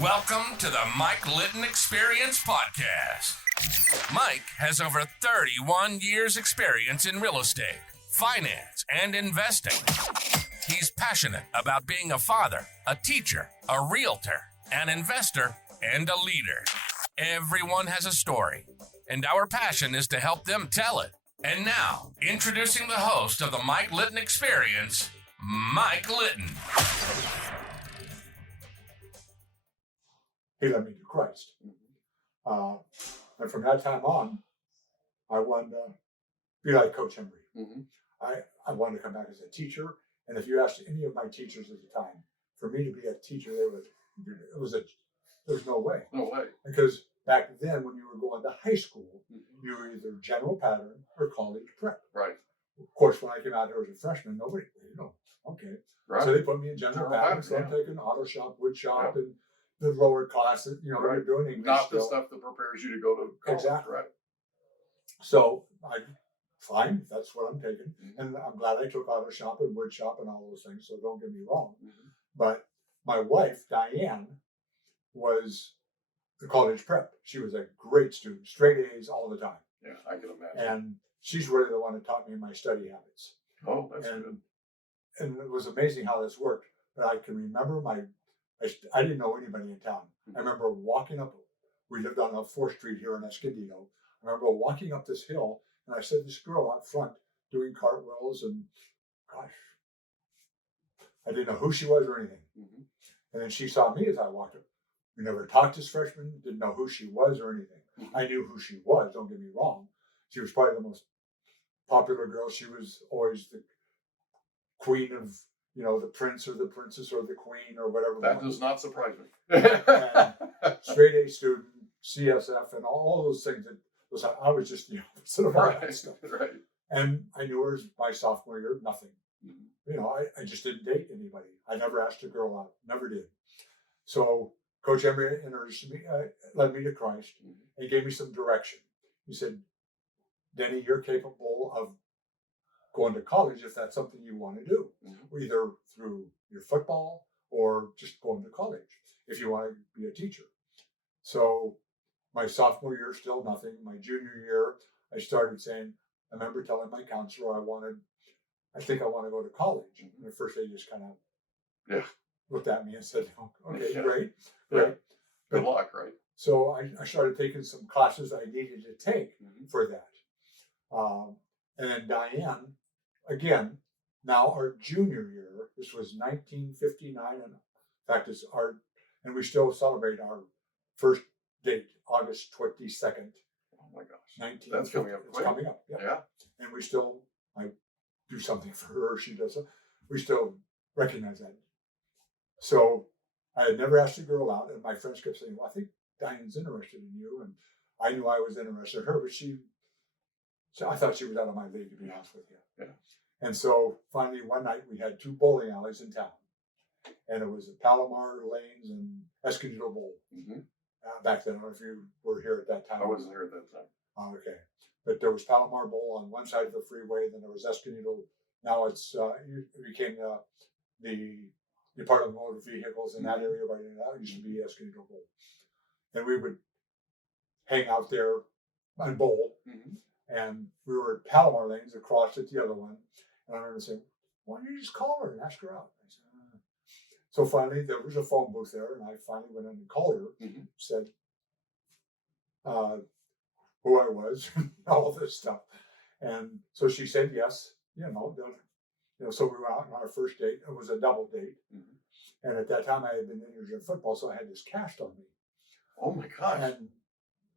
Welcome to the Mike Litton Experience Podcast. Mike has over 31 years' experience in real estate, finance, and investing. He's passionate about being a father, a teacher, a realtor, an investor, and a leader. Everyone has a story, and our passion is to help them tell it. And now, introducing the host of the Mike Litton Experience, Mike Litton. He led me to Christ. And from that time on, I wanted to be like Coach Embry. I wanted to come back as a teacher. And if you asked any of my teachers at the time, for me to be a teacher, there's no way. No way. Because back then, when you were going to high school, you were either general pattern or college prep. Right. Of course, when I came out here as a freshman, nobody, okay. Right. So they put me in general pattern. So I'm taking auto shop, wood shop, and the lower classes, Right. you're doing English. Not still. the stuff that prepares you to go to college. Exactly. Right. So fine, if that's what I'm taking. And I'm glad I took auto shop and wood shop and all those things, so don't get me wrong. But my wife, Diane, was the college prep. She was a great student, straight A's all the time. Yeah, I can imagine. And she's really the one that taught me my study habits. Oh, that's good. And it was amazing how this worked. But I can remember I didn't know anybody in town. I remember walking up, we lived on 4th Street here in Escondido. I remember walking up this hill, and I saw this girl out front doing cartwheels, and gosh, I didn't know who she was or anything. And then she saw me as I walked up. We never talked as freshmen, didn't know who she was or anything. I knew who she was, don't get me wrong. She was probably the most popular girl. She was always the queen of, the prince or the princess or the queen or whatever. That does not surprise me. And straight A student, CSF, and all those things. I was just the opposite of all that stuff. Right. And I knew her my sophomore year, nothing. I just didn't date anybody. I never asked a girl out, never did. So Coach Embry introduced me, led me to Christ, and gave me some direction. He said, Denny, you're capable of going to college if that's something you want to do, either through your football or just going to college if you want to be a teacher. So my sophomore year, still nothing. My junior year, I started saying, I remember telling my counselor I think I want to go to college. And at first they just kind of looked at me and said, okay, great. Good luck, right? So I started taking some classes I needed to take for that. And then Diane, again, now our junior year, this was 1959, and in fact, and we still celebrate our first date, August 22nd. Oh my gosh. That's coming up quick. It's coming up, yeah. And we still, I do something for her, she does it. We still recognize that. So I had never asked a girl out, and my friends kept saying, well, I think Diane's interested in you. And I knew I was interested in her, but so I thought she was out of my league, to be honest with you. Yeah. And so finally one night we had 2 bowling alleys in town. And it was the Palomar Lanes and Escondido Bowl. Back then, I don't know if you were here at that time. I wasn't here at that time. Oh, okay. But there was Palomar Bowl on one side of the freeway, then there was Escondido. Now it became the Department of Motor Vehicles in that area right now. It used to be Escondido Bowl. And we would hang out there and bowl. And we were at Palomar Lanes across at the other one. And I remember saying, why don't you just call her and ask her out? I said, So finally, there was a phone booth there, and I finally went in and called her, said who I was, all this stuff. And so she said yes, so we went out on our first date. It was a double date. And at that time, I had been injured in football, so I had this cast on me. Oh my gosh. And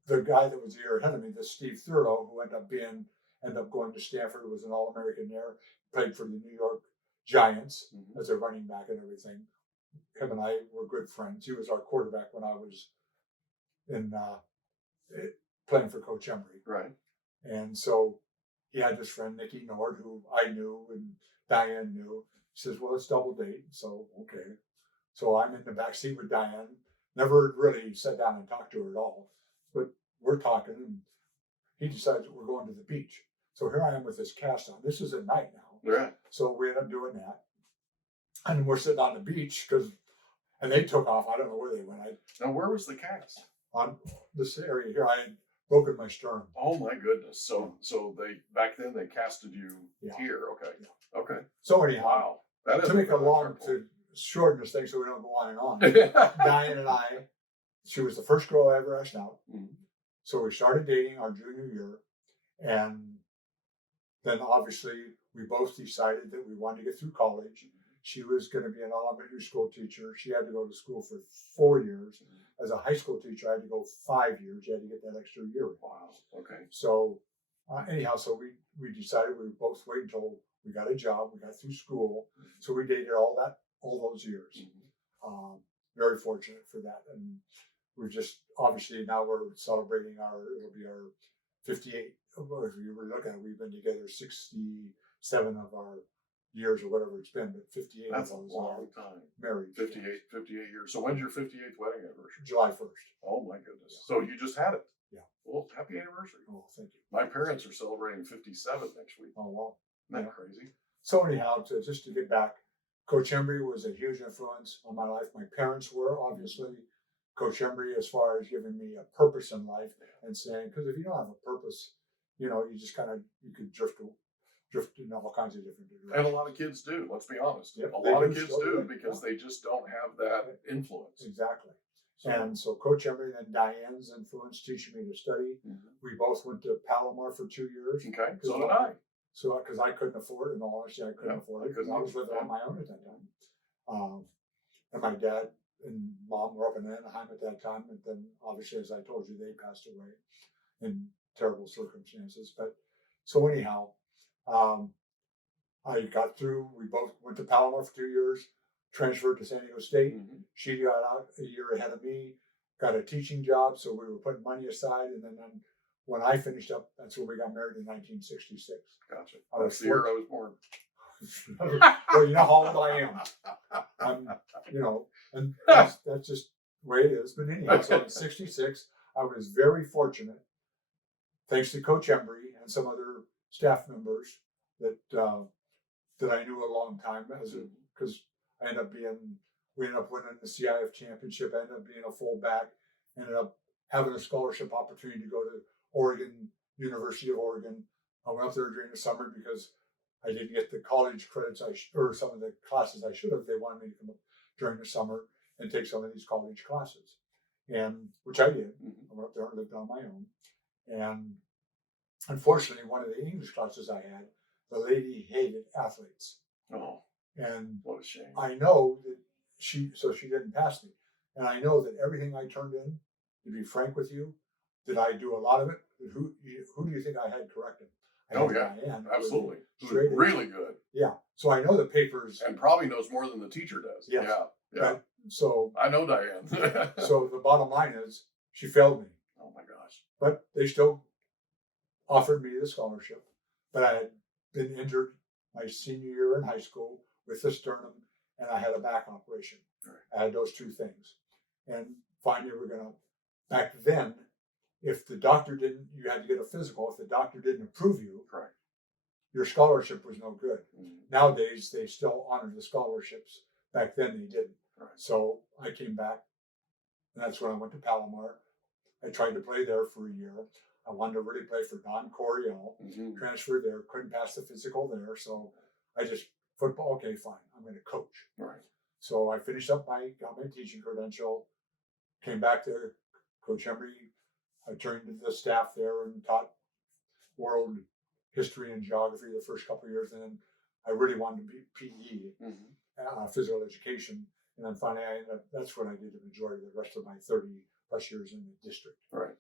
the guy that was the year ahead of me, this Steve Thurlow, who ended up going to Stanford, was an All-American there, played for the New York Giants as a running back and everything. Him and I were good friends. He was our quarterback when I was playing for Coach Embry. Right. And so he had this friend, Nikki Nord, who I knew and Diane knew. He says, well, let's double date. So, okay. So I'm in the back seat with Diane. Never really sat down and talked to her at all. But we're talking, and he decides that we're going to the beach. So here I am with this cast on. This is at night now. Right. So we end up doing that. And we're sitting on the beach because And they took off. I don't know where they went. Now, where was the cast? On this area here, I had broken my sternum. Oh my goodness! So they back then they casted you Yeah. here. Okay. Yeah. Okay. So anyhow, Wow. That is to make a long, to shorten this thing so we don't go on and on, Diane and I, she was the first girl I ever asked out. Mhm. So we started dating our junior year. And then obviously we both decided that we wanted to get through college. She was going to be an elementary school teacher. She had to go to school for 4 years. As a high school teacher, I had to go 5 years. You had to get that extra year. Wow. Okay. So anyhow, so we decided we would both wait until we got a job, we got through school. So we dated all those years. Very fortunate for that. And we're just, obviously now we're celebrating it'll be our 58. If you were looking at it, we've been together 67 of our years or whatever it's been, but 58 That's a of those long are time. married. 58 years. So when's your 58th wedding anniversary? July 1st. Oh my goodness. Yeah. So you just had it. Yeah. Well, happy anniversary. Oh, thank you. My parents are celebrating 57 next week. Oh, wow. Isn't that Yeah. crazy? So anyhow, just to get back, Coach Embry was a huge influence on my life. My parents were, obviously. Coach Embry, as far as giving me a purpose in life and saying, because if you don't have a purpose, you just kind of, you could drift in all kinds of different directions. And a lot of kids do, let's be honest. Yep, a they lot do of kids still do do it. because they just don't have that influence. Exactly. So, And so Coach Embry and Diane's influence teaching me to study. We both went to Palomar for 2 years. okay, so did I. So, because I couldn't afford it, in all honesty, I couldn't Yeah, afford I it because I couldn't was living either. on my own at that time. And my dad and mom were up in Anaheim at that time. And then, obviously, as I told you, they passed away in terrible circumstances. But so anyhow, I got through. We both went to Palomar for 2 years, transferred to San Diego State. She got out a year ahead of me, got a teaching job, so we were putting money aside. And then when I finished up, that's when we got married in 1966. Gotcha. I was That's the year I was born. Well, you know how old I am. I'm, and that's just the way it is. But anyhow, so in 66, I was very fortunate, thanks to Coach Embry and some other staff members that I knew a long time, because we ended up winning the CIF championship, I ended up being a fullback, ended up having a scholarship opportunity to go to Oregon, University of Oregon. I went up there during the summer because I didn't get the college credits or some of the classes I should have. They wanted me to come up during the summer and take some of these college classes, and which I did. I went up there and lived on my own. And unfortunately, one of the English classes I had, the lady hated athletes. Oh, and what a shame. I know that she didn't pass me. And I know that everything I turned in, to be frank with you, did I do a lot of it? Who do you think I had correcting? Oh, yeah, absolutely. Straight really good. Yeah. So I know the papers. And probably knows more than the teacher does. Yes. Yeah. So I know Diane. so the bottom line is she failed me. Oh my gosh. But they still offered me the scholarship. But I had been injured my senior year in high school with the sternum, and I had a back operation. Right. I had those two things. And finally back then, if the doctor you had to get a physical. If the doctor didn't approve you, correct, your scholarship was no good. Nowadays, they still honor the scholarships. Back then, they didn't. Right. So I came back, and that's when I went to Palomar. I tried to play there for a year. I wanted to really play for Don Coryell. Transferred there, couldn't pass the physical there. So I just, football, okay, fine. I'm going to coach. Right. So I finished up got my teaching credential, came back to Coach Embry. I turned to the staff there and taught world history and geography the first couple of years. And then I really wanted to be PE, physical education. And then finally, that's what I did the majority of the rest of my 30 plus years in the district. Right.